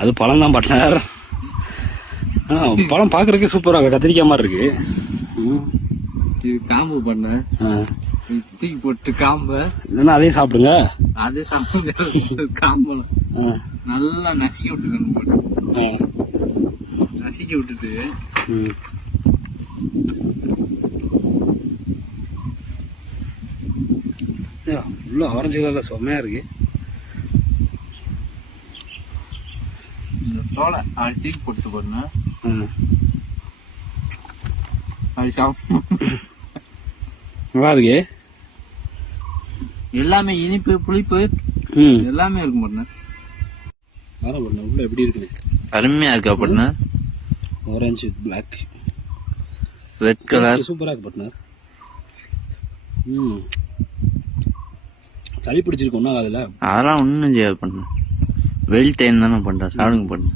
அது பழம் தான் பட்னர். பழம் பார்க்கறதுக்கே சூப்பராக கத்திரிக்காய் மாதிரி இருக்கு. இது காம்பு பண்ண தூக்கி போட்டு காம்பு இல்லைன்னா அதையும் சாப்பிடுங்க. அதே சாப்பிடுங்க. காம்பு நல்லா நசுக்கி விட்டுக்கணும் போட்டு நசுக்கி விட்டுட்டு உள்ள ஆரஞ்சு கலர்ல செம்மையா இருக்கு. இந்த தோலை அப்படி தூக்கி போட்டு போடணு. அப்படி சாப்பிடும் நல்லா இருக்கு. எல்லாமே இனிப்பு புளிப்பு எல்லாமே இருக்கும் பண்ண. வேற பண்ண உள்ள எப்படி இருக்குது? அருமையா இருக்கா பண்ண. ஆரஞ்சு பிளாக் ரெட் கலர் சூப்பரா இருக்கு பட்னர். சளி பிடிச்சிருக்கோம்னா அதுல அதெல்லாம் ஒன்றும் செய்யாது பண்ண. வெயில் டைம் தானே பண்றேன். சாப்பிடுங்க பண்ண.